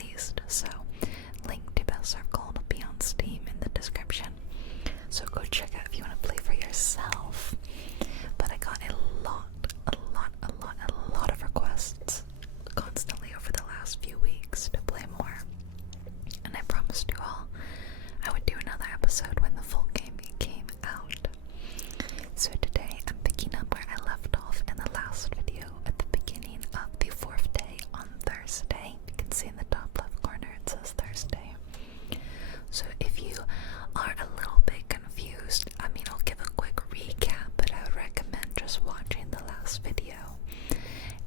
released. So, link to Best Circle will be on Steam in the description. So go check out if you want to play for yourself. But I got a lot of requests constantly over the last few weeks to play more. And I promised you all I would do another episode when the full game came out. So today I'm picking up where I left off in the last video at the beginning of the 4th day on Thursday. You can see in the top left corner it says Thursday. So if you are a little bit confused, I'll give a quick recap, but I would recommend just watching the last video.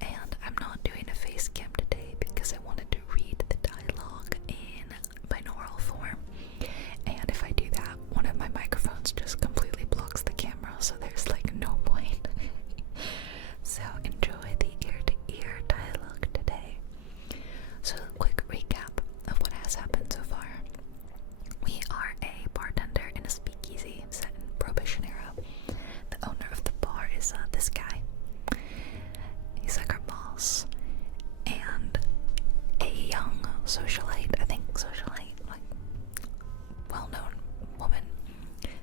And I'm not doing a face cam today because I wanted to read the dialogue in binaural form. And if I do that, one of my microphones just completely blocks the camera, so there's like no point. So enjoy the ear-to-ear dialogue today. So a quick recap of what has happened so far. We are a bartender in a speakeasy set in Prohibition era. The owner of the bar is this guy. He's like our boss. And a young socialite, like well-known woman,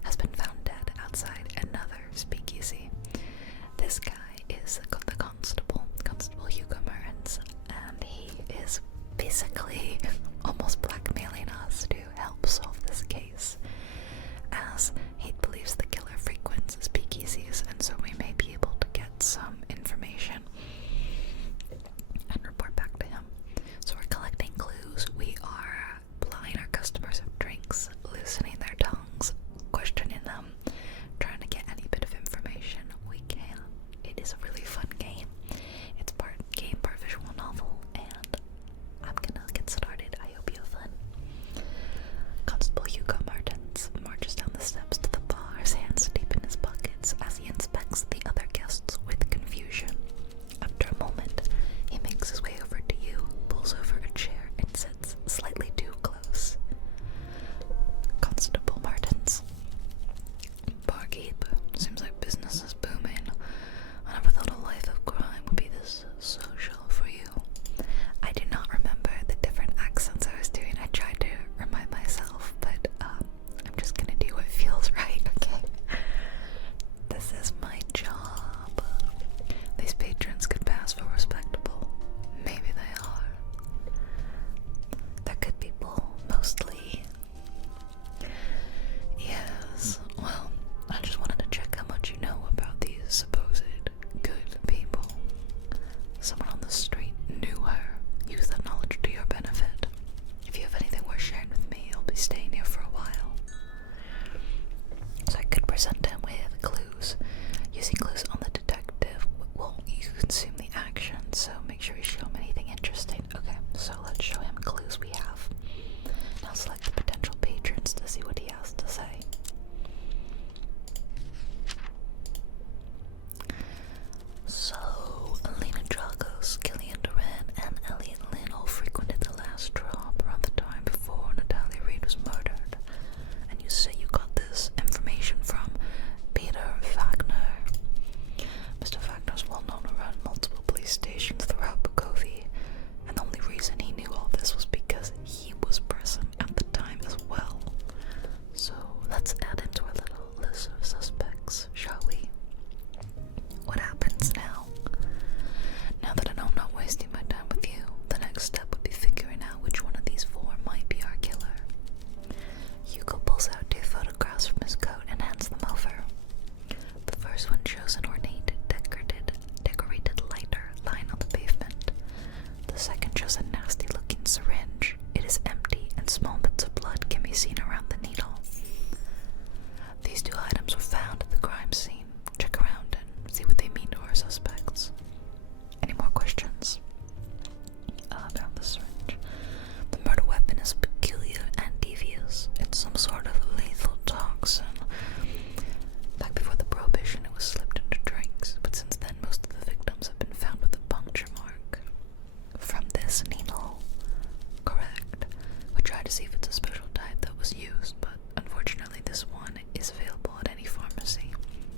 has been found dead outside another speakeasy. This guy is the Constable Hugo Mertens, and he is basically almost blackmailing us to help solve this case, as he believes the killer frequents speakeasies, and so we may be able to get some information and report back to him. So we're collecting clues, we are plying our customers with drinks, loosening their tongues, questioning them, trying to get any bit of information we can. It is a really fun game. It's part game, part visual novel, and I'm gonna get started. I hope you have fun. Constable Hugo Mertens marches down the steps to the bar, his hands deep in his pockets as he inspects the other guests with confusion. After a moment, he makes his way over to you, pulls over a chair, and sits slightly too close. Constable Mertens. Barkeep, seems like business is booming. I never thought a life of crime would be this social for you. I do not remember the different accents I was doing. I tried to remind myself, but I'm just gonna do what feels right, okay? This is my job. These patrons could pass for respectable. Maybe they are. They're good people, mostly. Yes, well, I just wanted to check how much you know about these supposed good people. Someone on the street knew her. Use that knowledge to your benefit. If you have anything worth sharing with me, I'll be staying here for a while. So I could present him with clues. Using clues on the detective will consume the action, so make sure you show him anything interesting. Okay, so let's show him clues we have. Now select the potential patrons to see what he has to say. So, Alina Dragos, Gillian Duran, and Elliot Lynn all frequented the last drop around the time before Natalia Reid was murdered. And you say you got this information from Peter Wagner. Mr. Wagner's well known around multiple police stations throughout Bukovi, and the only reason he knew all this was because he was present at the time as well. So let's add him to our little list of suspects, shall we? What happens now? Now that I know I'm not wasting my time with you, the next step would be figuring out which one of these 4 might be our killer. Hugo pulls out 2 photographs from his coat and hands them over. The first one shows an ornate, decorated lighter lying on the pavement. The second shows a nasty-looking syringe. It is empty, and small bits of blood can be seen around the needle. These 2 items were found at the crime scene. Check around and see what they mean to our suspects. Any more questions? About the syringe. The murder weapon is peculiar and devious. It's some sort of lethal toxin. Back before the Prohibition, it was slipped into drinks, but since then most of the victims have been found with a puncture mark from this needle. Correct. We tried to see if it's a special type that was used, but unfortunately this one is available at any pharmacy.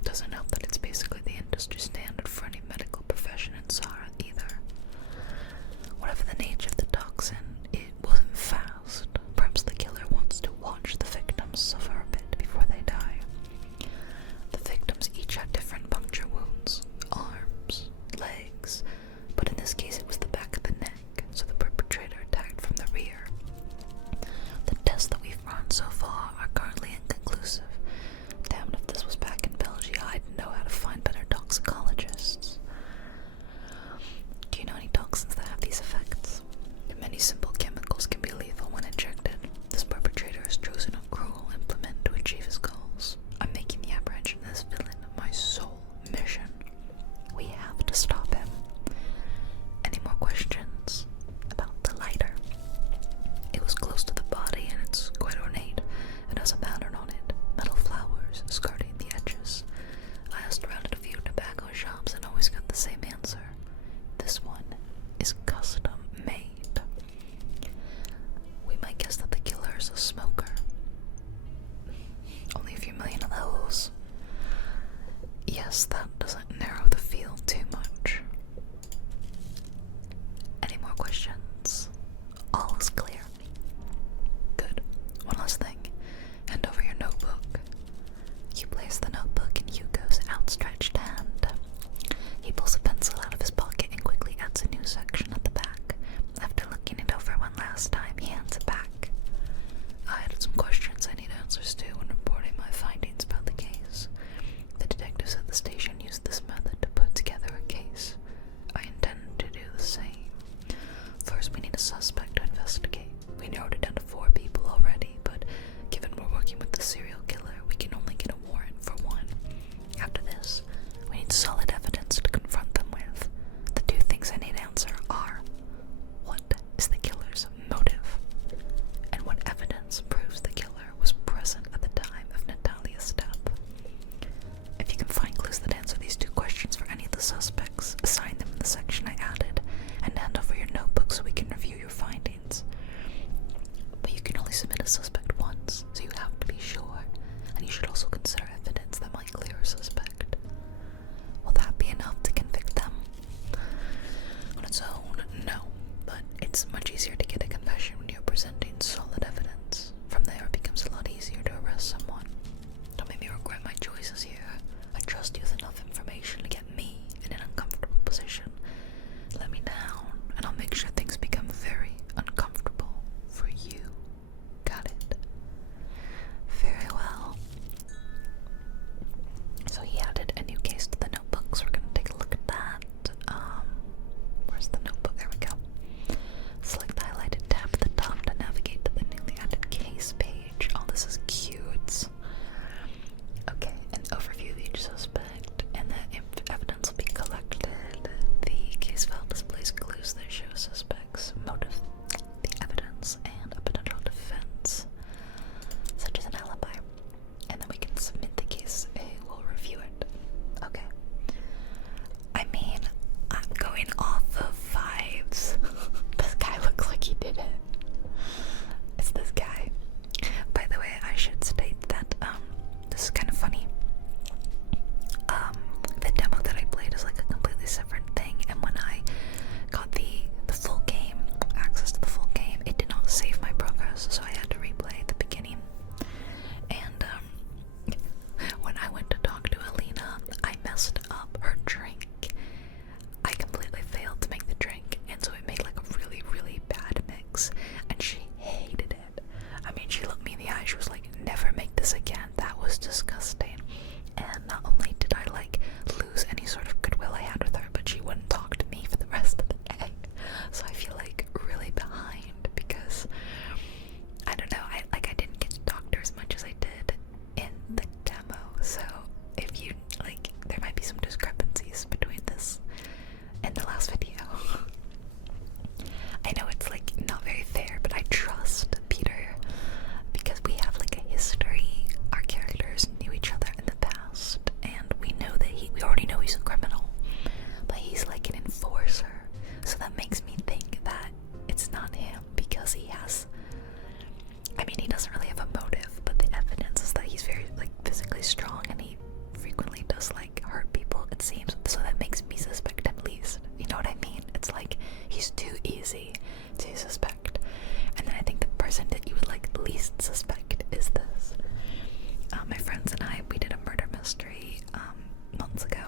Doesn't help that it's basically the industry standard for any medical profession in Sahara either. Whatever the nature of the toxin, it will next time he hands it back. I had some questions I need answers to when reporting my findings about the case. The detectives at the station used this method to put together a case. I intend to do the same. First, we need a suspect to investigate. We narrowed it down to 4 people already, but given we're working with the serial killer, we can only get a warrant for 1. After this, we need solid evidence to confront them with. The 2 things I need to answer are, what is the killer's motive? And what evidence proves the killer was present at the time of Natalia's death? If you can find clues that answer these 2 questions for any of the suspects, assign them in the section I added, and hand over your notebook so we can review your findings. But you can only submit a suspect once, so you have to be sure, and you should also consider evidence that might clear a suspect. Will that be enough to convict them? On its own, no, but it's much easier to get a confession when you're presenting solid evidence. From there, it becomes a lot easier to arrest someone. Don't make me regret my choices here. I trust you with enough information to get me in an uncomfortable position. Let me down, and I'll make sure things become very uncomfortable for you. Got it? Very well. So he added a new case to the notebook, so we're gonna take a look at that. Where's the notebook? There we go. Select the highlighted tab at the top to navigate to the newly added case page. Oh, this is cute. Okay, an overview of each suspect, and that evidence will be collected. The case file displays clues that show suspects' motive, the evidence, and a potential defense, such as an alibi. And then we can submit the case and we'll review it. Okay. I mean, I'm going off of vibes. This guy looks like he did it. It's this guy. By the way, I should state that this is kind of funny. The demo that I played is like a completely separate thing, and when I got the full game, access to the full game, it did not save my progress, so I had to replay the beginning. And when I went to talk to Alina, I messed up her drink. I completely failed to make the drink, and so it made like a really, really bad mix, and she hated it. I mean, she looked me in the eye, she was like, never make this again, that was disgusting. And not only did I like lose any sort of goodwill I had with her, but she wouldn't talk to me for the rest of the day. So I feel like really behind because I don't know, I didn't get to talk to her as much as I did in the demo. So if you like, there might be some discrepancies between this and the last video. I know it's like not very fair, but I trust Peter because we have like a history. Our characters knew each other in the past, and we know that we already know he's a criminal, but he's like an enforcer. So that makes me think that it's not him because he has, I mean, he doesn't really have a motive, but the evidence is that he's very like physically strong and he frequently does like hurt people, it seems. So that makes me suspect him least. You know what I mean? It's like he's too easy to suspect. And then I think the person that you would like least suspect is this. My friends and I, we did a murder mystery months ago.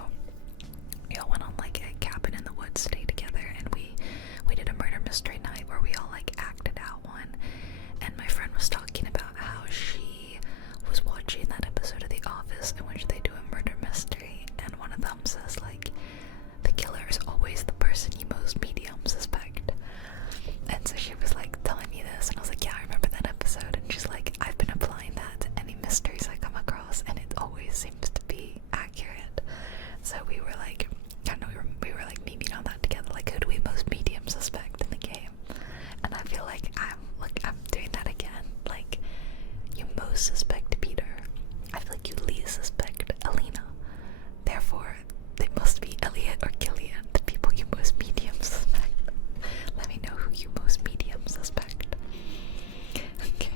We all went on like a cabin in the woods stay together, and we did a murder mystery night where we all like acted out one. And my friend was talking about how she was watching that episode of The Office in which they do a murder mystery, and one of them says like, the killer is always the person you most medium suspect. And so she was like telling me this, and I was like, yeah, I remember that episode. And she's like, I've been applying that to any mysteries I come across, and it always seems to be accurate. So we were like, I don't know, we were like memeing on that together, like who do we most medium suspect in the game? And I feel like I'm doing that again. Like, you most suspect Peter. I feel like you least suspect Alina. Therefore, they must be Elliot or Killian, the people you most medium suspect. Let me know who you most medium suspect. Okay.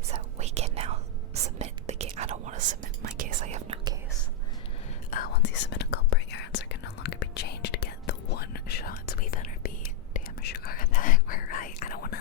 So we can now submit the case. I don't want to submit my case. I have no case. Once you submit a culprit, your answer can no longer be changed to get the one shot. So we better be damn sure that we're right. I don't wanna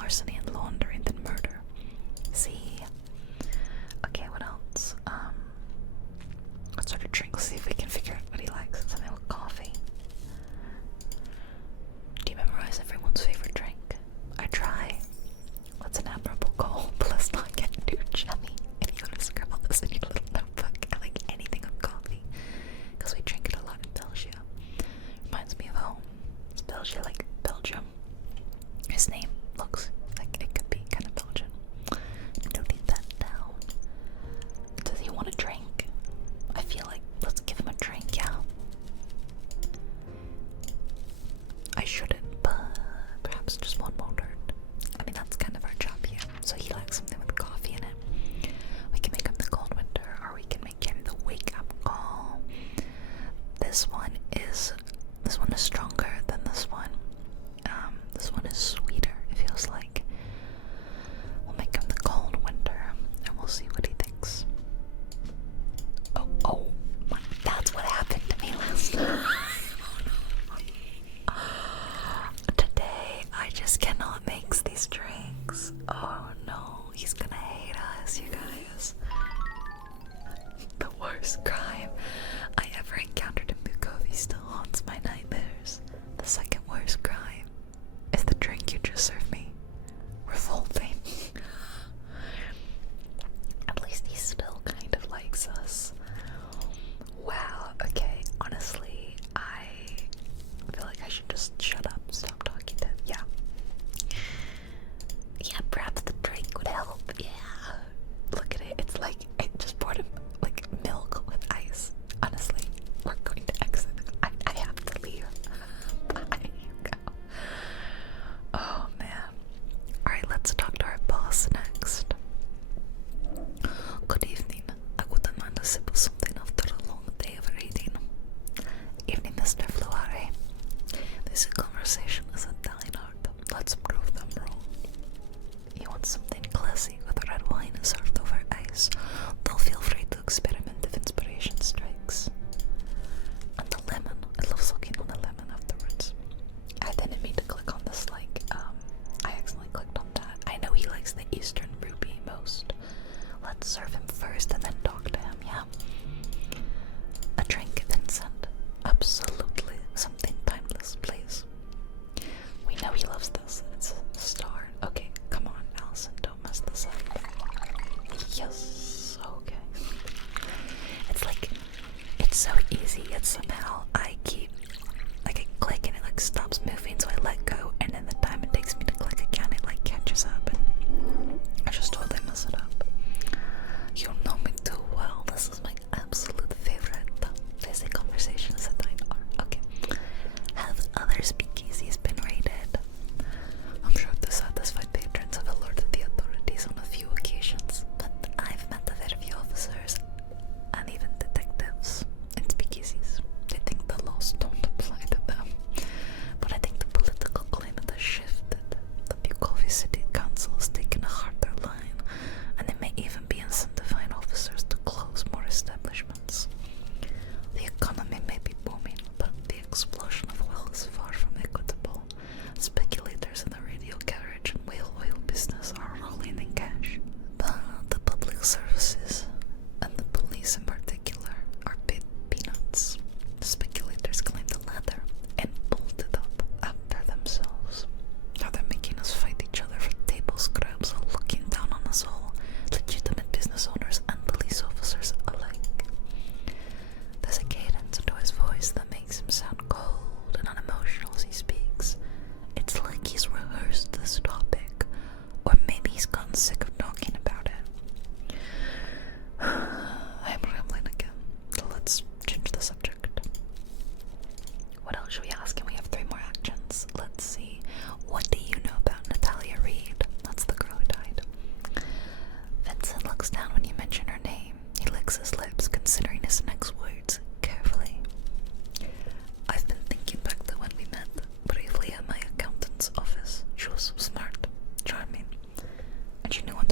larceny and laundering than murder. See? Okay, what else? Let's start a drink. Let's see if we can figure out what he likes. Something with coffee. Do you memorize everyone's favorite drink? I try. What's an admirable goal? But let's not get too chummy. If you want to scribble this in your little notebook, I like anything with coffee. Because we drink it a lot in Belgium. Reminds me of home. Is Belgium like Belgium? His name looks like it could be kind of Belgian. Noting that down. Does he want a drink? I feel like let's give him a drink, yeah. I shouldn't, but perhaps just one more turn. I mean, that's kind of our job here. So he likes something with coffee in it. We can make him the cold winter, or we can make him the wake up call. This one is stronger than this one. This one is sweeter, it feels like. We'll make him the cold winter, and we'll see what he thinks. Oh, that's what happened to me last night. Today, I just cannot mix these drinks. Oh no, he's gonna hate us, you guys. The worst crime I ever encountered in Bukovi still haunts my nightmares. The second worst crime is the drink you just served me. Revolting. At least he still kind of likes us. Wow, okay, honestly, I feel like I should just shut up, stop talking to him. Yeah, perhaps the drink would help. Yeah, look at it, it's like, it just poured him like milk with ice. Honestly, we're going to exit. I have to leave. Bye. Oh man. Alright, let's talk to our boss next. Good evening. I wouldn't mind a sip of something after a long day of reading. Evening, Mr. Fluare. This conversation is a dying art. Let's prove them wrong. You want something classy with red wine served over ice? Though feel free to experiment if inspiration strikes. And the lemon. I love soaking on a lemon afterwards. I didn't mean to click on this, like, I accidentally clicked on that. I know he likes the Eastern Ruby most. Let's serve him first and then talk to him, yeah? A drink, Vincent. Absolutely. Something timeless, please. We know he loves this. It's a star. Okay, come on, Allison, don't mess this up. Yes, okay. It's like, it's so easy, yet somehow I keep, like, I click and it like stops moving, so I let go, and then the time it takes me to click again, it like catches up, and I just totally mess it up. You know me too well. This is my absolute favorite. There's a conversation as a dine art. Okay. Have other speakeasies been raided? I'm sure dissatisfied patrons have alerted the authorities on a few occasions, but I've met a very few officers and even detectives in speakeasies. They think the laws don't apply to them. But I think the political climate has shifted. The Bukovi City Council has taken a harder line, and they may even be incentivizing officers to close more establishments. The economy may be booming, but the explosion of wealth is far from equitable. Speculators in the radio carriage and whale oil business are rolling in cash. But the public services, and the police in particular, are paid peanuts. Speculators claim the latter and bolted up after themselves. Now they're making us fight each other for table scraps and looking down on us all, legitimate business owners and police officers alike. There's a cadence to his voice that makes him sound cold and unemotional as he speaks. It's like he's rehearsed this topic, or maybe he's gotten sick of talking about it. I'm rambling again, so let's change the subject. What else should we ask him? We have 3 more actions. Let's see. What do you know about Natalia Reed? That's the girl who died. Vincent looks down when you mention her name. He licks his lips, considering his next words carefully. I've been thinking back to when we met briefly at my accountant's office. She was smart, charming, and she knew when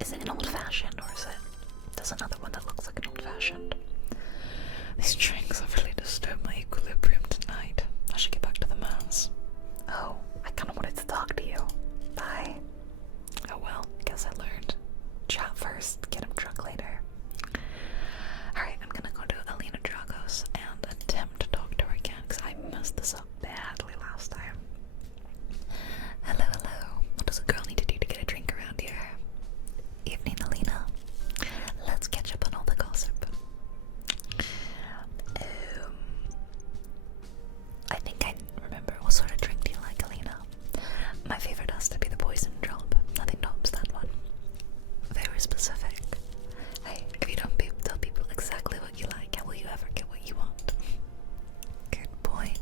Is it an old-fashioned, or is it... There's another one that looks like an old-fashioned. These drinks have really disturbed my equilibrium tonight. I should get back to the mass. Oh, I kinda wanted to talk to you. Bye. Oh well, guess I learned. Chat first, get him drunk later. Alright, I'm gonna go to Alina Dragos and attempt to talk to her again, because I messed this up badly last time. Hello, hello. What does a girl need to do to get a drink around here? Evening, Alina. Let's catch up on all the gossip. I think I remember. What sort of drink do you like, Alina? My favorite has to be the poison drop. Nothing tops that one. Very specific. Hey, if you don't tell people exactly what you like, how will you ever get what you want? Good point.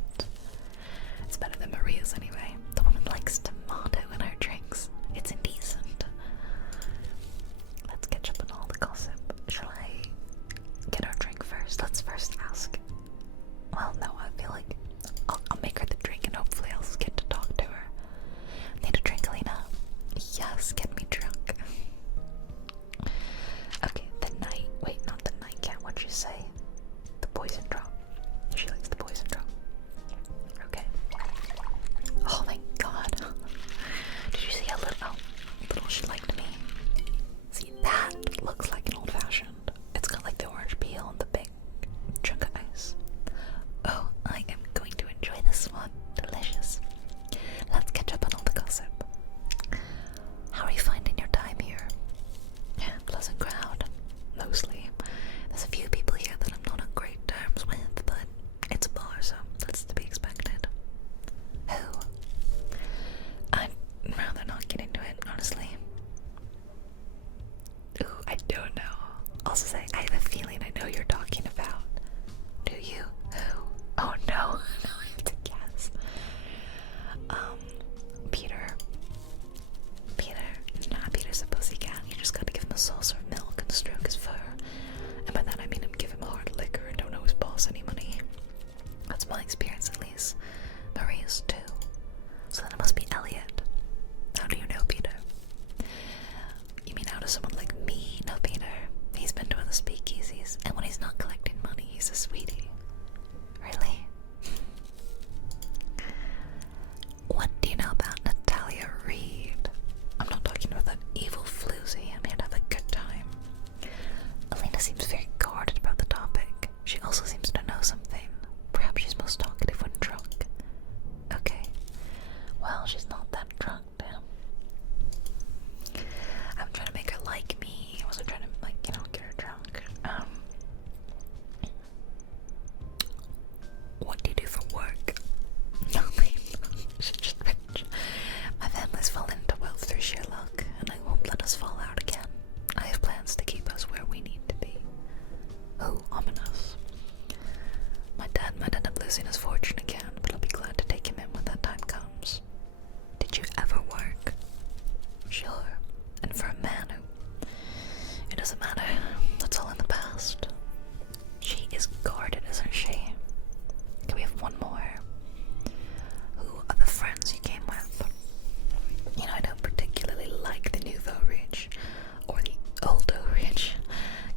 It's better than Maria's anyway. The woman likes tomato in her drinks. It's indecent. Let's catch up on all the gossip. Shall I get her drink first? Let's first ask. Well, no, I feel like I'll make her the drink and hopefully I'll get to talk to her. Need a drink, Alina? Yes, get me drunk. Okay, the night. Wait, not the nightcap. What'd you say? The poison drop. She likes the poison drop. Okay. Oh my god. Did you see how little she liked me? See, that looks like an old-fashioned. It's got like the orange peel and the big chunk of ice. Oh, I am going to enjoy this one. Delicious. Let's catch up on all the gossip. How are you finding your time here? Pleasant crowd, mostly. There's a few people here that I'm not on great terms with, but it's a bar, so that's to be expected. Who? I'd rather not get into it, honestly. Ooh, I don't know. Also say, I have a feeling I know who you're talking about. Do you? Who? Oh no, no, I have to guess. Peter. Nah, Peter's a pussycat. You just gotta give him a saucer of milk and stroke his fur. And by that I mean him give him hard liquor and don't owe his boss any money. That's my experience at least. Maria's too. So then it must be Elliot. How do you know Peter? You mean how does someone like me know Peter? He's been to other speakeasies, and when he's not collecting money, he's a sweetie. Really? What do you know about Natalia Reed? I'm not talking about that evil floozy. I'm here to have a good time. Alina seems very guarded about the topic. She also seems to know something. Perhaps she's most talkative when drunk. Okay. Well, she's not that drunk, damn. I'm trying to make her like me. I wasn't trying to, like, you know, get her drunk. What do you do for work? Nothing. She's just rich. My family's fallen into wealth through sheer luck, and I won't let us fall out again. I have plans to keep us where we need to be. Oh, ominous. My dad might end up losing his fortune again, but I'll be glad to take him in when that time comes. Did you ever work? Sure. And for a man who... It doesn't matter. That's all in the past. She is guarded, isn't she? Can we have one more? Who are the friends you came with? You know, I don't particularly like the nouveau rich, or the oldo rich.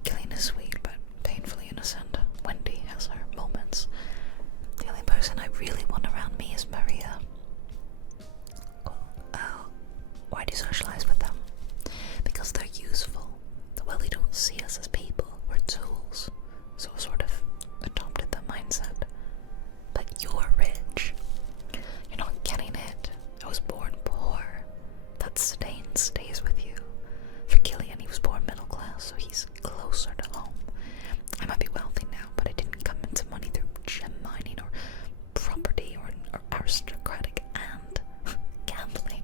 Killing is sweet, but painfully innocent. Wendy has her moments. The only person I really want around me is Maria. Oh, why do you socialize with them? Because they're useful. Well, they don't see us as people, we're tools. So I sort of adopted the mindset. But you're rich. You're not getting it. I was born poor. That stain stays with you. For Killian, he was born middle class, so he's closer to home. I might be wealthy now, but I didn't come into money through gem mining or property or aristocratic and gambling.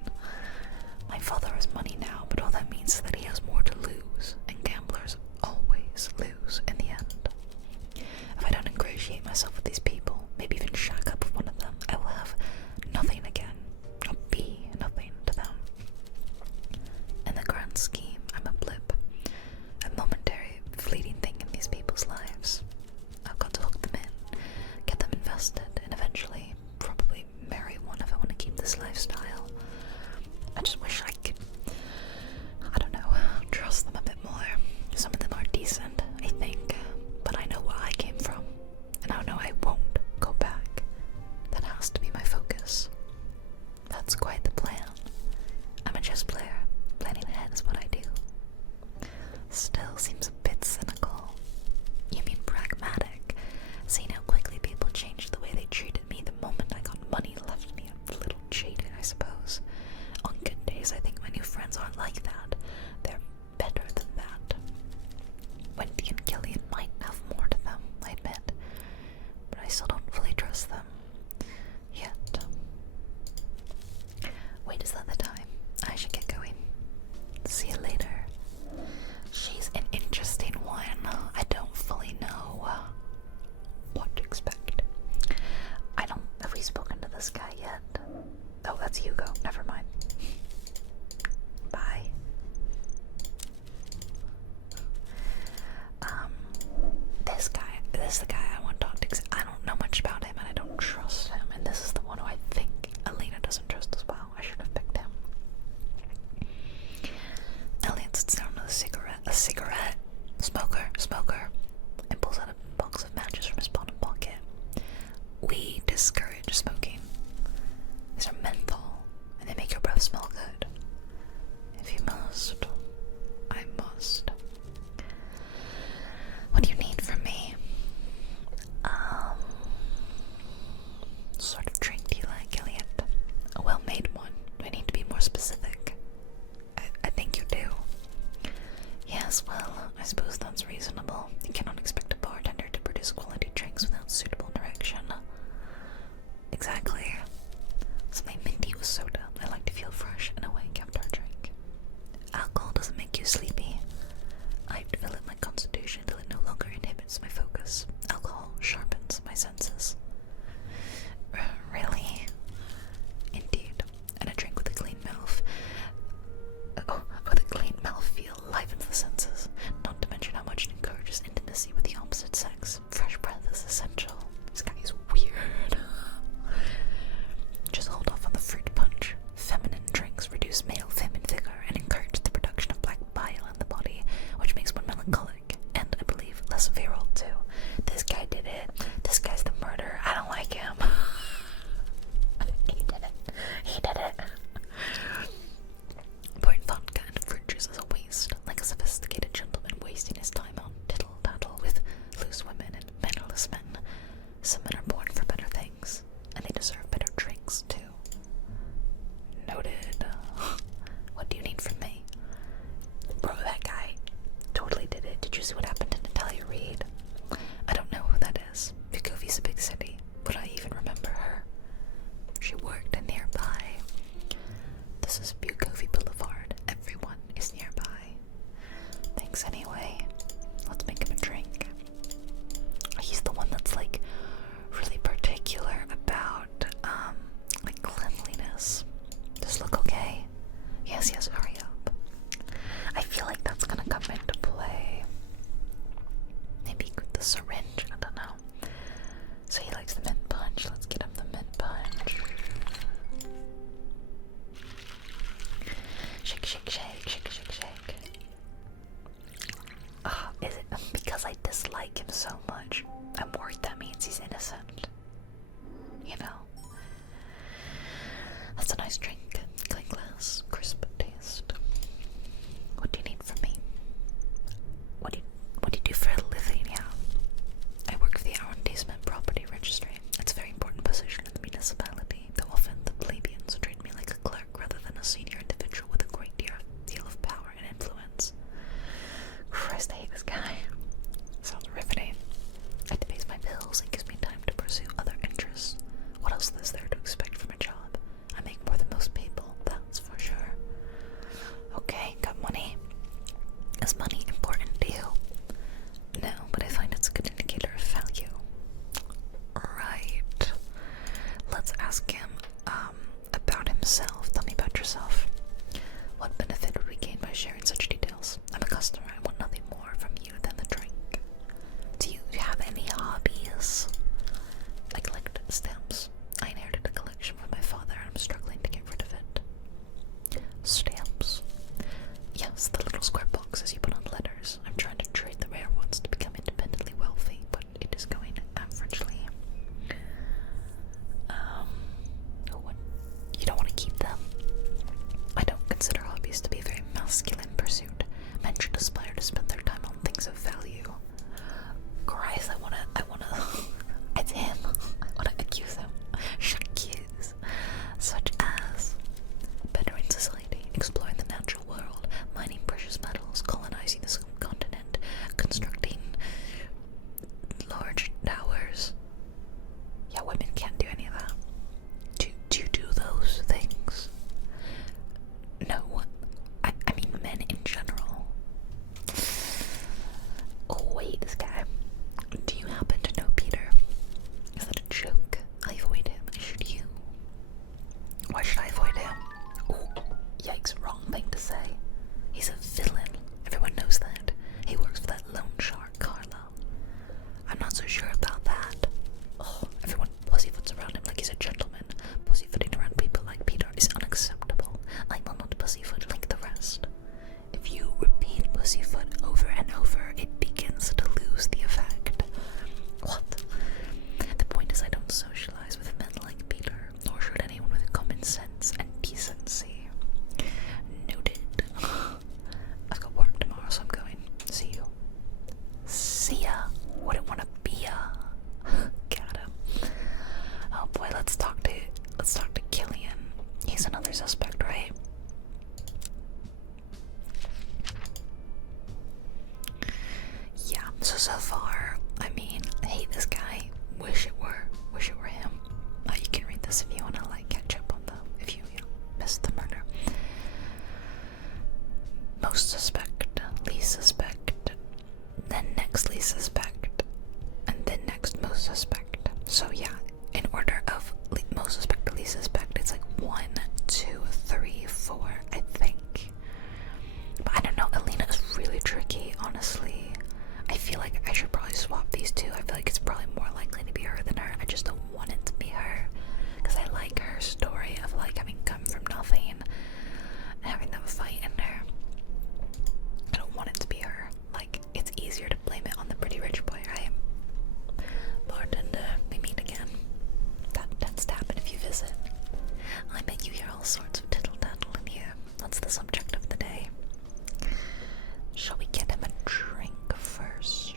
My father has money now, but all that means is that he has more to lose, and gamblers always lose in the end. If I don't ingratiate myself with these people, maybe even shack up with one of them, I will have nothing again. I'll be nothing to them. chess player. Planning ahead is what I do. Still seems a bit cynical. You mean pragmatic? Seeing how quickly people changed the way they treated me the moment I got money left me a little jaded, I suppose. On good days, I think my new friends aren't like that. They're better than that. Wendy and Gillian might have more to them, I admit, but I still don't fully trust them. Yet. Wait, is that the time? I should get going. See you later. She's an interesting one. I don't fully know what to expect. Have we spoken to this guy yet? Oh, that's Hugo. Never mind. Bye. This is the guy I want to talk to. I don't know much about him and I don't trust him. And this is the one who I think Elena doesn't trust as well. I should have picked him. Elliot sits down with a cigarette. Smoker, and pulls out a box of matches from his bottom pocket. We discourage smoking. These are menthol, and they make your breath smell good. If you must, I must. What do you need from me? Sort of drink do you like, Elliot? A well-made one. Do I need to be more specific? I think you do. Yes, well, I suppose that's reasonable. You cannot expect a bartender to produce quality drinks without suitable direction. Exactly. Something minty with soda. I like to feel fresh and awake after a drink. Alcohol doesn't make you sleepy. I develop my constitution until it no longer inhibits my focus. Alcohol sharpens my senses. Really? Indeed. And a drink with a clean mouth. With a clean mouthfeel livens the senses. Not to mention how much it encourages intimacy with the opposite sex. Fresh breath is essential. This guy is weird. Just hold off on the fruit punch. Feminine drinks reduce male feminine vigor and encourage the production of black bile in the body, which makes one melancholic and, I believe, less virile too. This guy did it. This guy's the murderer. I don't like him. He did it. Pouring vodka and fruit juice is a waste, like a sophisticated gentleman wasting his time on tittle-tattle with loose women and mannerless men. Some men are born for better things, and they deserve better drinks, too. Noted. What do you need from me? Bro, that guy totally did it. Did you see what happened to Natalia Reid? I don't know who that is. Vukovi's a big city. Would I even remember her? She worked nearby. This is Vukovi Boulevard. Everyone is nearby. Thanks anyway. Let's make him a drink. He's the one that's like really particular about like cleanliness. Does look okay? Yes, hurry up. I feel like that's gonna come into play. Maybe with the syringe, I don't know. So he likes the mint punch. Let's get him the mint punch. Shake, shake, shake, shake, shake, shake. Oh, is it because I dislike him so much? I'm worried that means he's innocent. You know? That's a nice drink. Clean glass, crisp taste. What do you need from me? What do you do for a living? Yeah. I work for the Arrondissement Property Registry. It's a very important position in the municipality, though often the plebeians treat me like a clerk rather than a senior individual with a great deal of power and influence. Christ, I hate this guy. Sounds riveting. It pays my bills and gives me time to pursue other interests. What else is there to expect from a job? I make more than most people, that's for sure. Okay, got money. Is money important to you? No, but I find it's a good indicator of value. Right. Let's ask him about himself. Tell me about yourself. What benefit would we gain by sharing such details? I'm a customer. I want nothing more from you than the drink. Do you have any hobbies? I collect stamps. I inherited a collection from my father and I'm struggling to get rid of it. Stamps? Yes, the little square boxes you put on letters. I'm trying to trade the rare ones to become independently wealthy, but it is going averagely. What? You don't want to keep them? I don't consider masculine pursuit. Men should aspire to spend their time on things of value. Christ, I wanna, it's him. I wanna accuse him. Accuse. Such as bettering society, exploring the natural world, mining precious metals, colonizing the subcontinent, constructing large towers. Yeah, women can't do any of that. Do you do those things? No, I mean men in general. Oh wait, this guy. Do you happen to know Peter? Is that a joke? I avoid him. Should you? Why should I avoid him? Oh, yikes, wrong thing to say. He's a villain. Everyone knows that. He works for that loan shark, Carla. I'm not so sure about that. Oh, everyone pussyfoots around him like he's a gentleman. Pussyfooting around people like Peter is unacceptable. I will not pussyfoot like the rest. If you repeat pussyfoot over and over, it begins to lose the effect. What? The point is I don't socialize with men like Peter, nor should anyone with common sense and decency. Noted. I've got work tomorrow, so I'm going. See you. See ya. Wouldn't wanna be ya. Got him. Oh boy, let's talk to Killian. He's another suspect, right? Yeah, so far, I mean, I hate this guy. Wish it were him. You can read this if you wanna like catch up on if you missed the murder. Most suspect, least suspect, then next least suspect, and then next most suspect. So yeah, in order of most suspect to least suspect, it's like 1, 2, 3, 4, I think. But I don't know, Alina is really tricky, honestly. I feel like I should probably swap these two. I feel like it's probably more likely to be her than her. I just don't want it to be her, because I like her story of like having come from nothing and having that fight in her. I don't want it to be her. Like, it's easier to blame it on the pretty rich boy, right? Bartender, we meet again. That tends to happen if you visit. I bet you hear all sorts of tittle-tattle in here. What's the subject of the day? Shall we get him a drink first?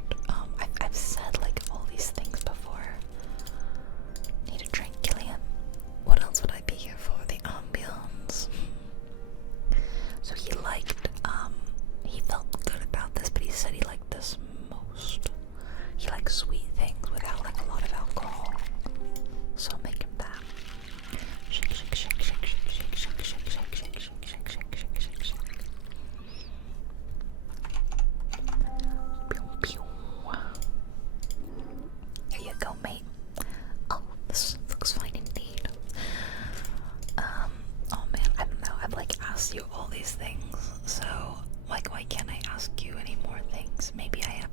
I've said like all these things before. Need a drink, Killian? What else would I be here for? The ambience. So he felt good about this, but he said he liked this most. He likes sweet things without like a lot of alcohol. So I'll make him that. Shake, shake, shake, shake, shake, shake, shake, shake, shake, shake, shake, shake, shake, shake, shake, shake. Pew, pew. Here you go, mate. Oh, this looks fine indeed. Oh man, I don't know. I've like asked you all these things, so like why can't I ask you any more things? Maybe I am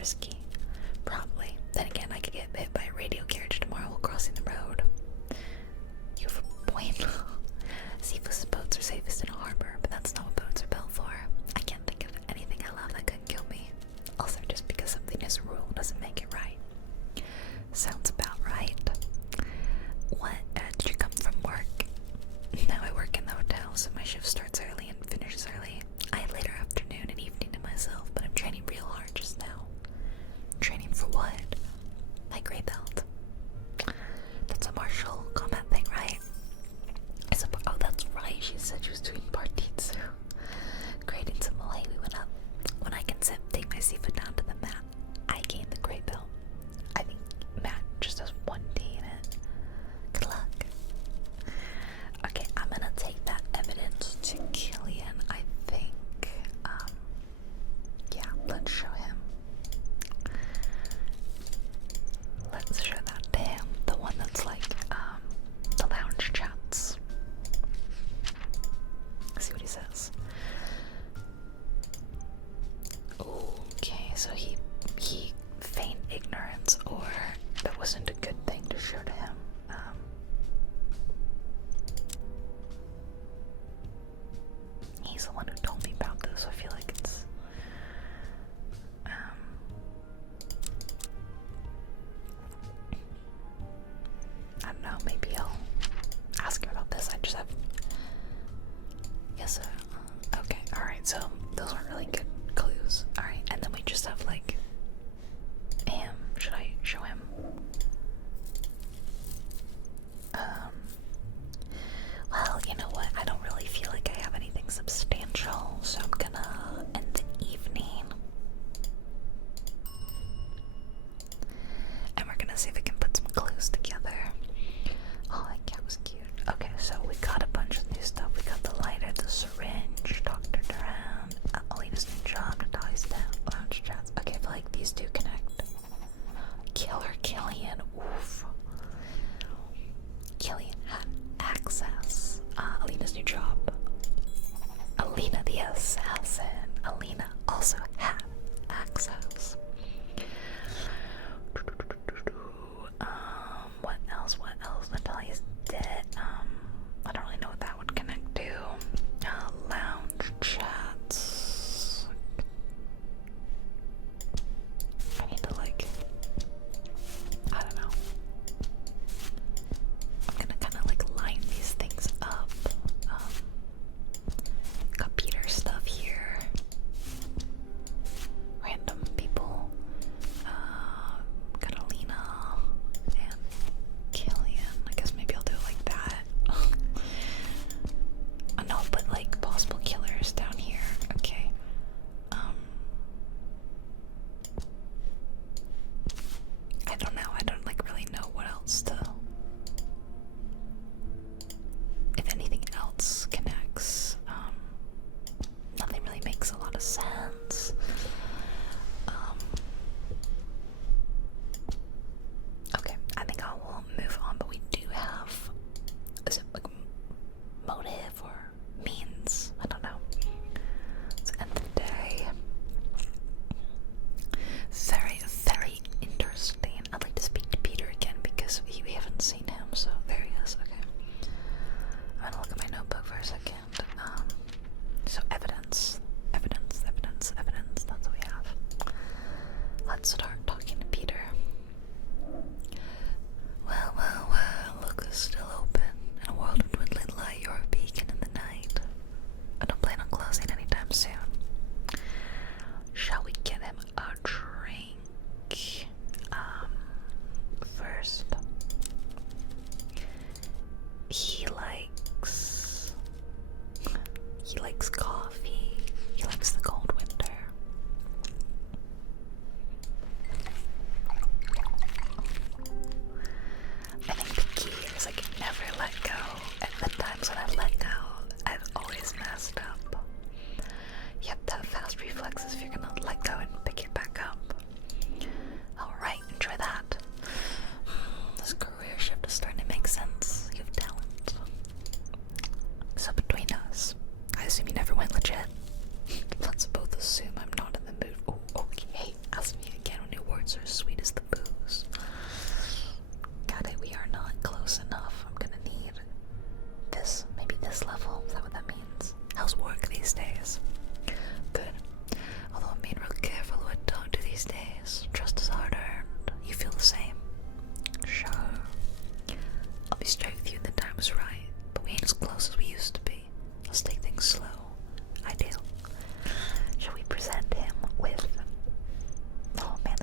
risky. Probably. Then again, I could get hit by a radio carriage tomorrow while crossing the road. You have a point. Seafood boats are safest in a harbor, but that's not what boats are built for. I can't think of anything I love that couldn't kill me. Also, just because something is a rule doesn't make it right. Sounds about right. What? Did you come from work? No, I work in the hotel, so my shift starts early and finishes early. I have later afternoon and evening to myself, but I'm training real hard just now. Training for what? My gray belt. That's a martial combat thing, right? Oh, that's right. She said she was doing partitsu. Great, in Malay we went up. When I can take my seafood down to the mat, I gained the gray belt. I think Matt just has 1 D in it. Good luck. Okay, I'm gonna take that evidence to Killian, I think. Yeah, let's show him. Let's show that to him. The one that's like, the lounge chats. See what he says. Okay, so he feigned ignorance, or that wasn't a good thing to show to him. He's the one who told me about this, so I feel like it's I don't know, maybe I'll ask him about this. I just have yes, okay, alright, so those weren't really good clues. Alright, and then we just have like him. Should I show him? Well, you know what? I don't really feel like I have anything substantial, so I'm gonna end the evening. And we're gonna see if we can put some clues together. Oh, that cat was cute. Okay, so we got a bunch of new stuff. We got the lighter, the syringe, Dr. Duran, Alina's new job, Natalie's lounge chats. Okay, I feel like these two connect. Killer Killian, oof. Killian had access. Alina's new job. Alina the assassin. Alina also had access. What else? What else? Natalia's dead. I don't really know what that would connect to. Lounge chats.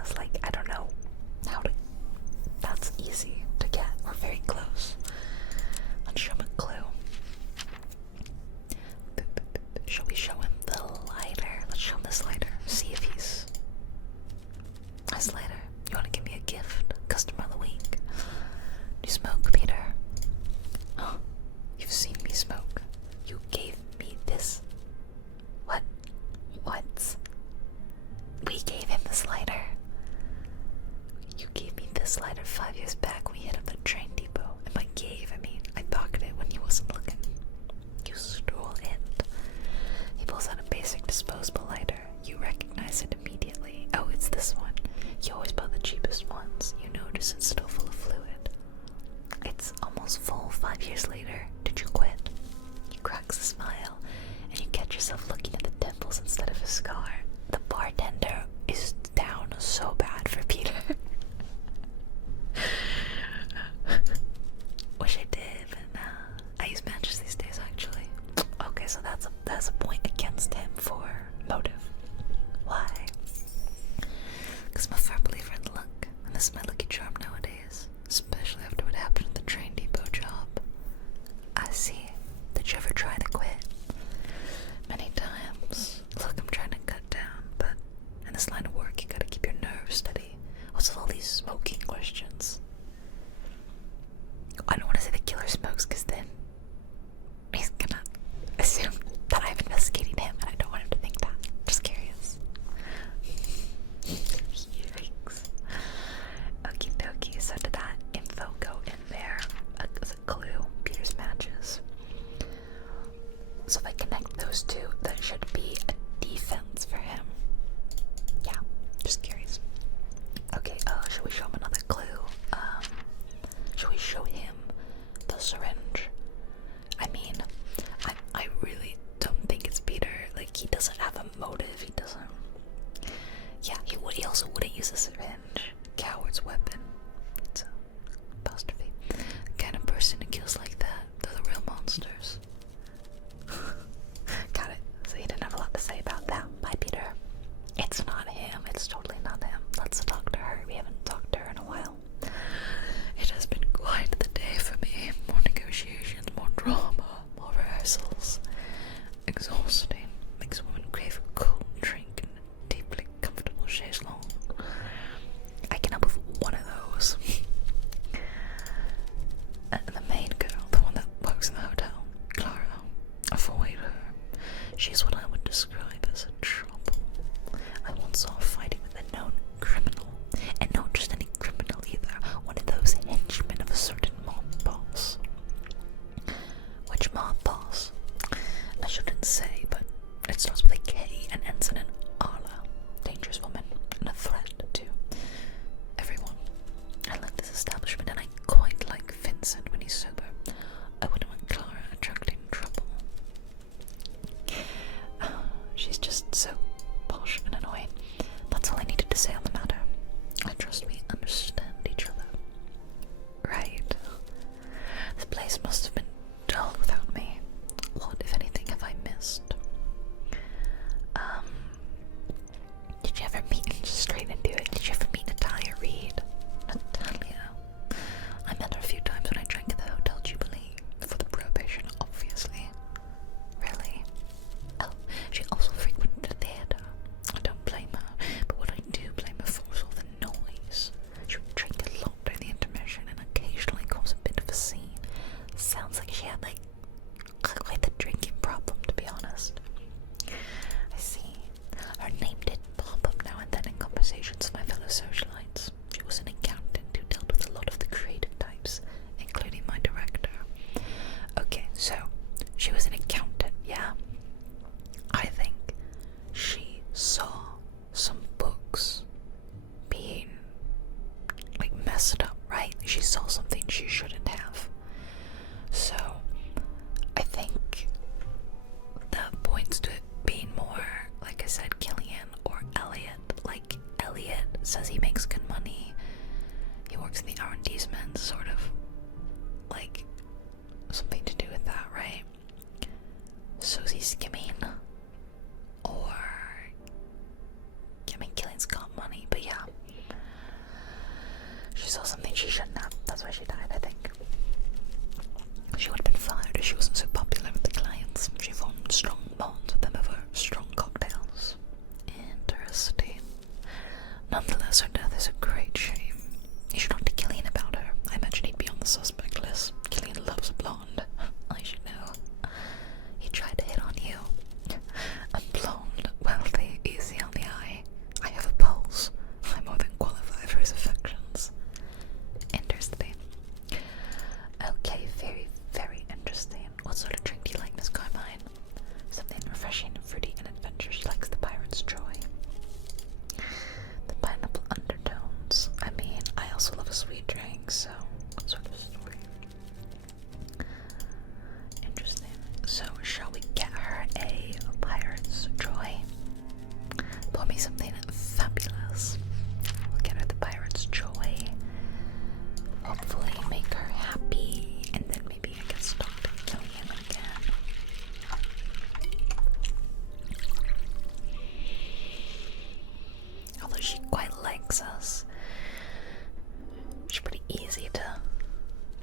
was like, I don't know how to. That's easy to get. We're very close. Let's show him a clue. Shall we show him the lighter? Let's show him this lighter. See if he's. Nice lighter. You want to give me a gift? Customer of the week. Do you smoke, Peter? Oh, you've seen me smoke. You gave me this. What? What? We gave him this lighter. You gave me this lighter 5 years back when we hit up the train depot. And by gave, I mean I pocketed it when he wasn't looking. You stole it. He pulls out a basic disposable lighter. You recognize it immediately. Oh, it's this one. You always buy the cheapest ones. You notice it's still full of fluid. It's almost full 5 years later. Did you quit? He cracks a smile, and you catch yourself looking at the dimples instead of a scar. The bartender is down so bad for Peter. Wish I did, but I use matches these days actually. Okay, so that's a point against him for motive. Why? Because I'm a firm believer in luck, and this is my lucky charm nowadays, especially after what happened at the train depot job. I see. Did you ever try to quit? Many times. Look, I'm trying to cut down, but in this line of work, you gotta keep your nerves steady. What's with all these smoking questions? I don't want to say the killer smokes, because then he's gonna assume that I'm investigating him, and I don't want him to think that. Just curious. Yikes. Okie dokie, so did that info go in there as a clue? Peter's matches. So if I connect those two, that should be a defense for him. Yeah, just curious. Okay, should we show him another clue? Should we show him the syringe? I mean, I really don't think it's Peter. Like, he doesn't have a motive. He doesn't. Yeah, he also wouldn't use a syringe. Coward's weapon. It's a apostrophe. The kind of person who kills like that, they're the real monsters. Got it. So you didn't have a lot to say about that. Bye, Peter. It's not him. It's totally not him. Let's talk to her. We haven't talked to her in a while. It has been quite the day for me. More negotiations, more drama, more rehearsals. Exhausting. Makes a woman crave a cold drink and a deeply comfortable chaise longue. I can help with one of those. And the maid girl, the one that works in the hotel, Clara, avoid her. She's what I would describe as a trouble. I once saw her fighting with a known criminal, and not just any criminal either, one of those henchmen of a certain mob boss. Which mob boss? I shouldn't say, but it starts with a K and ends in an Arla. Dangerous woman, and a threat to everyone. I like this establishment, and I quite like Vincent when he's sober. I wouldn't want Clara attracting trouble. She's just so posh and annoying. That's all I needed to say on the matter. I trust we understand each other. Right. The place must have been dull without me. What, if anything, have I missed? Did you ever meet, just straight into it, did you ever meet Natalia Reed? Natalia? I met her a few times when I drank at the Hotel Jubilee, for the probation, obviously. Really? Oh, she also frequented the theatre. I don't blame her, but what I do blame her for is all the noise. She would drink a lot during the intermission and occasionally cause a bit of a scene. Sounds like she had, like, quite the drinking problem, to be honest. I see. Her name did pop up now and then in conversations with my fellow socialites. She was an accountant who dealt with a lot of the creative types, including my director. Okay, so she was an accountant, yeah? I think she saw some books being, like, messed up, right? She saw something she shouldn't have. So I think that points to it being more, like I said, Killian or Elliot. Like, Elliot says he makes good money. He works in the R&D's men, sort of. Like, something to do with that, right? So is he skimming? Or, I mean, Killian's got money, but yeah. She saw something she shouldn't have. That's why she died, I think. She would have been fired if she wasn't so popular with the clients. She formed strong bonds with them over strong cocktails. Interesting. Nonetheless, her death is a great shame. You should talk to Killian about her. I imagine he'd be on the suspect list. Killian loves a blonde. I should know. He tried to hit on you. A blonde, wealthy, easy on the eye. I have a pulse. I more than qualify for his affections. Interesting. Okay, very, very interesting. What sort of drink do you like, Miss Carmine? Something refreshing, fruity, and adventure. She likes the pirate's joy. The pineapple undertones. I mean, I also love a sweet drink, so what sort of story? Interesting. So, shall we get her a pirate's joy? Pour me something fabulous. We'll get her the pirate's joy. Hopefully make her happy, and then maybe I can stop killing him again. Although she quite likes us. She's pretty easy to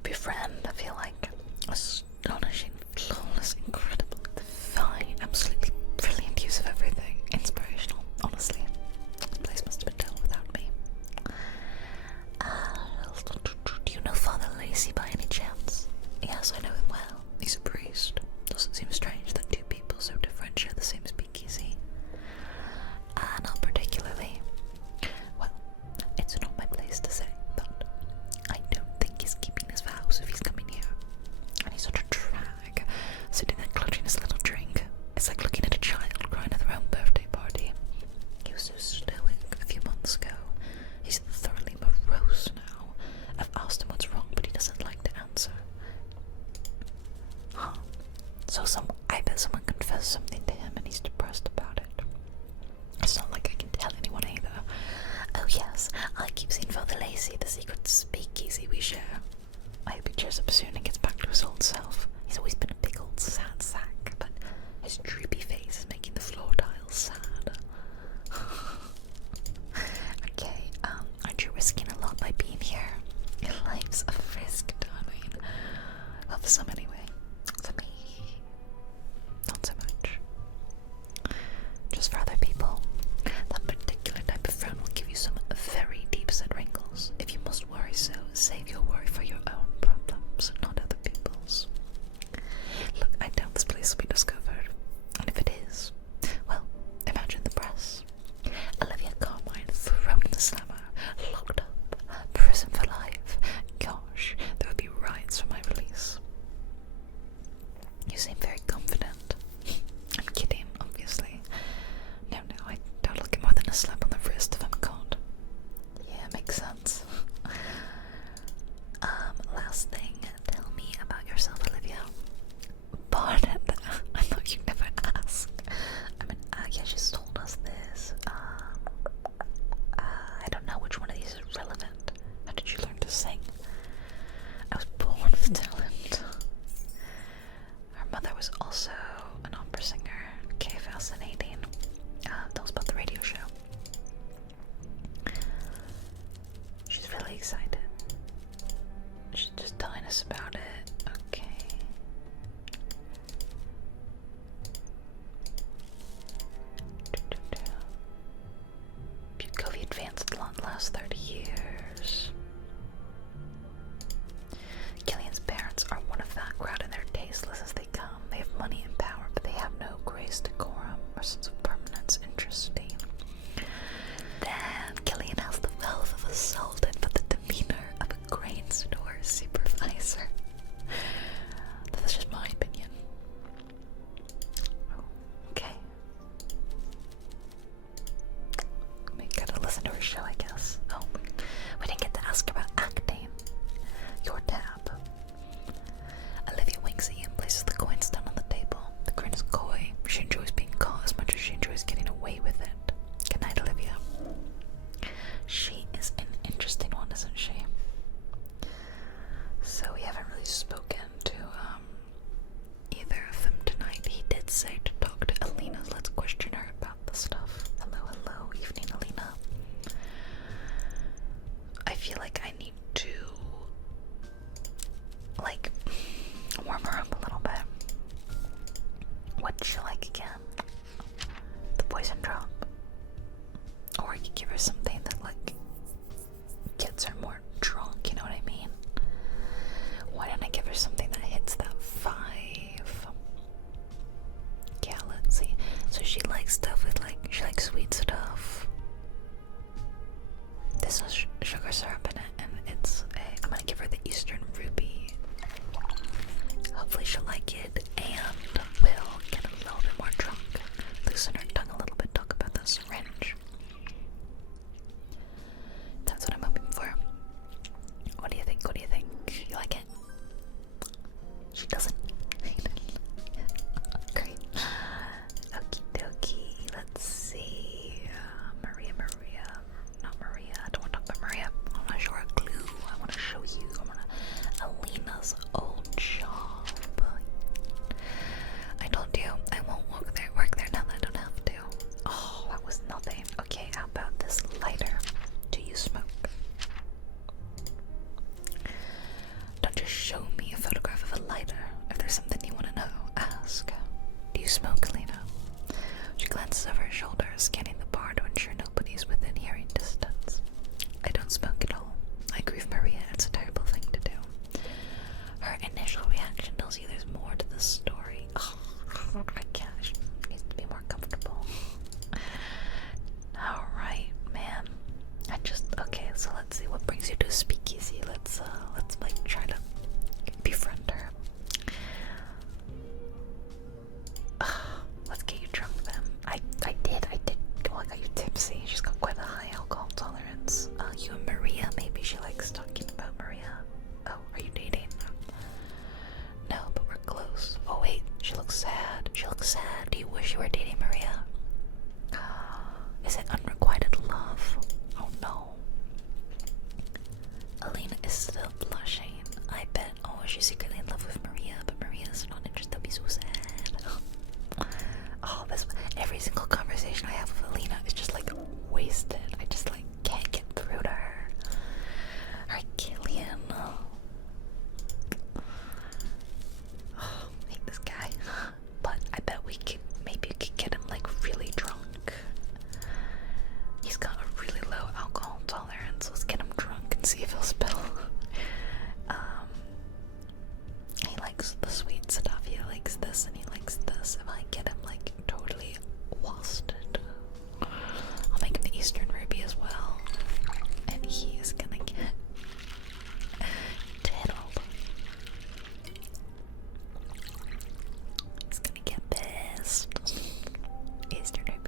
befriend, I feel like. Astonishing, flawless, incredible, divine, absolutely brilliant use of everything. Inspirational, honestly. The place must have been dull without me. Do you know Father Lacey by any chance? Yes, I know him well. He's a priest. Doesn't seem strange that two people so different share the same speakeasy. Not particularly. Well, it's not my place to say, but I don't think he's keeping his vows if he's coming here. And he's such a drag, sitting there clutching his little drink. It's like looking at a child crying at their own birthday party. He was so stoic a few months ago. He's thoroughly morose now. I've asked him what's wrong, but he doesn't like to answer. Huh. So I bet someone confessed something to him and he's depressed about it. It's not like I can tell anyone either. Oh yes, I keep seeing Father Lacey, the secret speakeasy we share. I hope he cheers up soon and gets back to his old self. He's always been a big old sad sack, but his droopy face is making the floor tiles sad. Okay, aren't you risking a lot by being here? Your life's a risk, darling. Well, for some anyway. For me, not so much. Just for other people, that particular type of frown will give you some very deep-set wrinkles. If you must worry so, save your worry for your own problems, not other people's. Look, I doubt this place will be discovered. And if it is, well, imagine the press. Olivia Carmine thrown in the slammer, locked up, prison for life. Gosh, there would be riots for my release. You seem very confident. I'm kidding, obviously. No, I don't look at more than a slap on the wrist if I'm caught. Yeah, makes sense. Last thing, tell me about yourself, Olivia. Pardon, I thought you'd never ask. I mean, yeah, she's told us this. I don't know which one of these is relevant. How did you learn to sing? I was born with talent. Her mother was also an opera singer. Okay, fascinating. Tell us about the radio show. She's really excited. She's just telling us about it. Okay. Bucovy advanced last 30 years. Killian's parents are one of that crowd and they're tasteless as they come. They have money and power, but they have no grace, decorum, or sense of permanence. Interesting. Damn, Killian has the wealth of a sultan, but the demeanor of a grain store supervisor. That's just my opinion. Okay. We gotta listen to her show, I guess. Oh, we didn't get to ask about acting. Your tab. Olivia winks at you and places the coins down on the table. The grin is coy. She enjoys being caught as much as she enjoys getting away with it. Good night, Olivia. She is an interesting one, isn't she? So we haven't really spoken to either of them tonight. He did say to talk to Alina. Let's question her about the stuff. Hello, evening, Alina. gets her more drunk, you know what I mean? Why don't I give her something that hits that 5? Yeah, let's see. So she likes stuff with like, she likes sweet stuff. This has sugar syrup in it, and I'm gonna give her the Eastern Ruby. Hopefully she'll like it, and will get a little bit more drunk. Loosen her tongue a little bit, talk about that syringe. That's what I'm hoping for. What do you think? What do you think? You like it? She doesn't. Great. Okie dokie. Let's see. Maria. Not Maria. I don't want to talk about Maria. I want to show her a clue. I want to show you. Alina's old job. I told you I won't work there now that I don't have to. Oh, that was nothing. Okay, how about this lighter? Do you smoke? Don't just show me a photograph of a lighter. If there's something you want to know, ask. Do you smoke, Lena? She glances over her shoulder, scanning the bar to ensure nobody's within hearing distance. I don't smoke at all. I agree with Maria, it's a terrible thing to do. Her initial reaction tells you there's more to the story. Oh, I can't. She needs to be more comfortable. Alright, man. Okay, so let's see what brings you to a speakeasy. Let's like try to befriend her. Let's get you drunk then. I did. Well, I got you tipsy. She's got quite a high alcohol tolerance. You and Maria, maybe she likes talking about Maria. Oh, are you dating? No, but we're close. Oh wait, she looks sad. Do you wish you were dating Maria? Is it unrequited love? Oh no. Alina is still blushing. I bet. Oh, she's secretly in love with Maria, but Maria's not interested. That'll be so sad. Oh, every single conversation I have with Alina is just like wasted. I just like can't get through to her. Alright, Killian. Oh, I hate this guy. But I bet maybe we could get him like really drunk. He's got a really low alcohol tolerance. Let's get him drunk and see if he'll spill. He likes the sweet stuff. He likes this and he likes this. If I get him like totally wasted, I'll make him the Eastern Ruby as well. And he is gonna get tiddled. He's gonna get pissed. Eastern Ruby.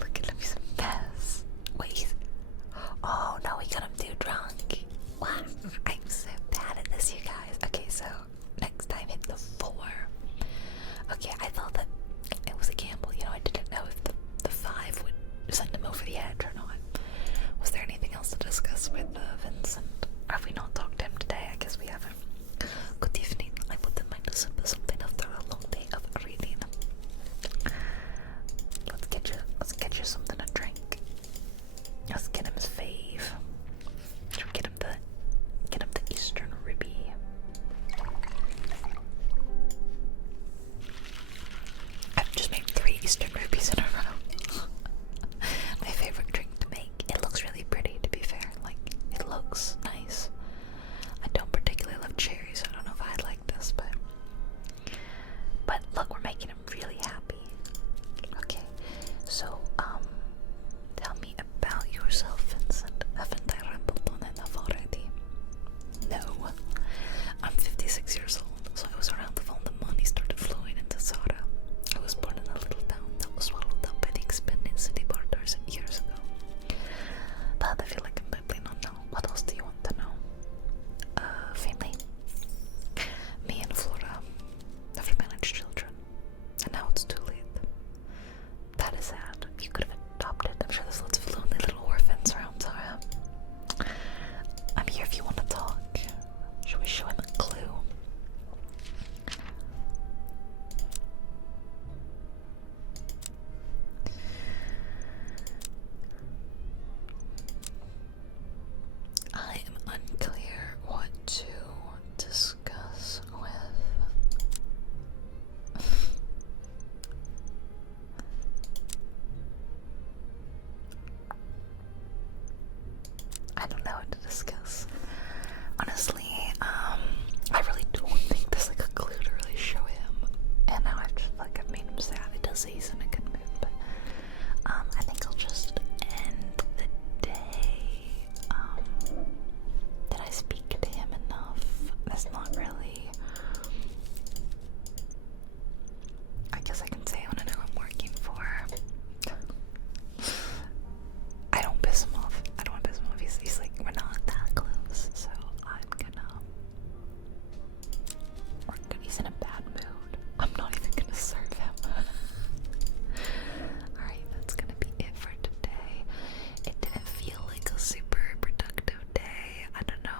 Look at him, he's a mess. does say he's in a good mood, but I think I'll just end the day. Did I speak to him enough? That's not really. I guess I can say I want to know who I'm working for. I don't piss him off. I don't want to piss him off. He's like, we're not that close, so I'm gonna. He's in a bad mood. I'm not even gonna serve him. Alright, that's gonna be it for today. It didn't feel like a super productive day. I don't know.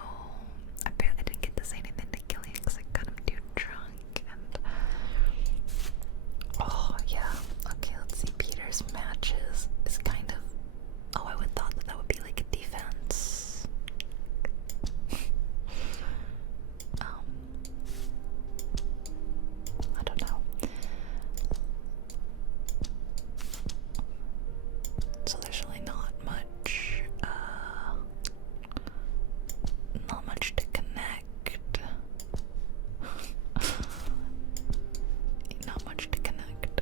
I didn't get to say anything to Gillian because I got him too drunk. And oh yeah. Okay, let's see. Peter's matches is kind of. Oh, I would thought that would be like a defense. I don't know. So there's really not much to connect. Not much to connect.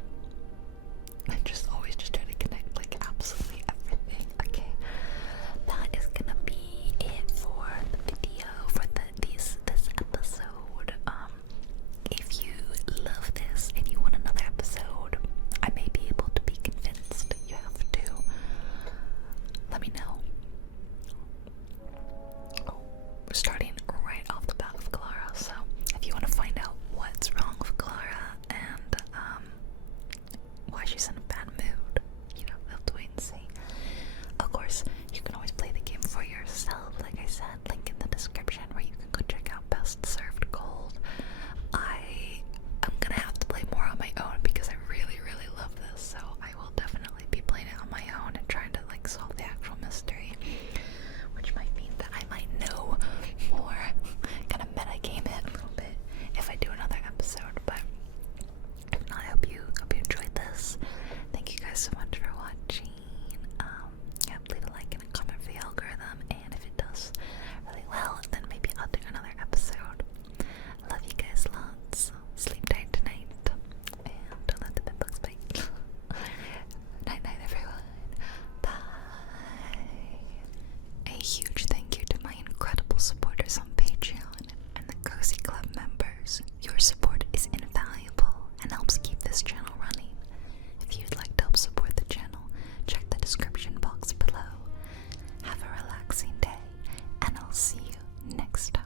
I always just try to connect like absolutely everything. Okay, that is gonna be it for the video for this episode. If you love this and you want another episode, I may be able to be convinced. You have to let me know. Oh, we're starting right off the bat with Clara, so if you want to find out what's wrong with Clara and why she's in a bad mood, you know, we'll have to wait and see. Of course, you can always play the game for yourself. Like I said, link in the description where you can go check out Best Served Gold. I'm gonna have to play more on my own because I really, really love this, so I will definitely be playing it on my own and trying to like solve the actual mystery, which might mean that I might know more, kind of metagame it a little bit if I do another episode. But if not, I hope you enjoyed this. Thank you guys so much for watching. Yeah, leave a like and a comment for the algorithm, and if it does really well, then maybe I'll do another episode. Love you guys lots. Sleep tight tonight, and don't let the bed bugs bite. Night night, everyone. Bye. A huge thank you to my incredible supporters on Patreon and the Cozy Club members. Your support is invaluable and helps keep this channel running. If you'd like to help support the channel, check the description box below. Have a relaxing day, and I'll see you next time.